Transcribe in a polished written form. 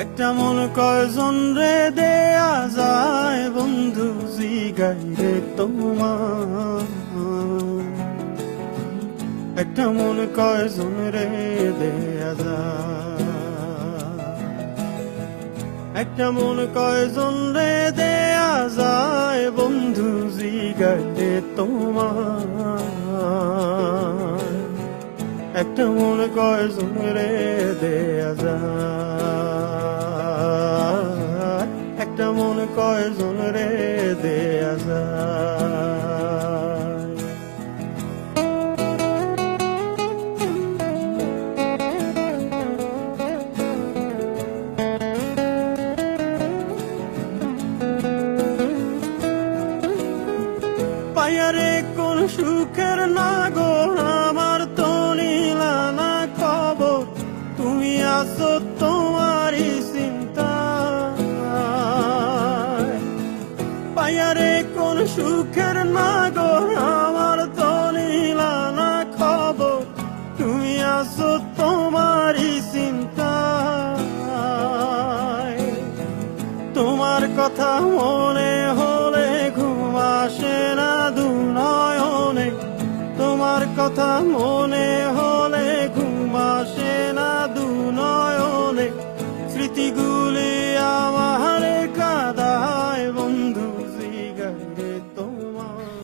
একটা মন কয়জন রে দেয়া যায় বন্ধু জিগাই রে তোমার। একটা মন কয়জন রে দেয়া যায়, একটা মন কয়জন রে দেয়া যায় বন্ধু জিগাই রে তোমার। একটা মন কয়জন রে দেয়া যায়, একটা মন কয়জন রে দেয়া যায়। পায়ারে কোন সুখের নাগর আমার তো নিলা না খবর, তুমি আছো তোমারই চিন্তা। পায়ারে কোন সুখের নাগর আমার তো নিলা না খবর, তুমি আছো তোমারই চিন্তা। তোমার কথা মনে হলে ঘুম আসে না দু নয়নে, তোমার কথা মনে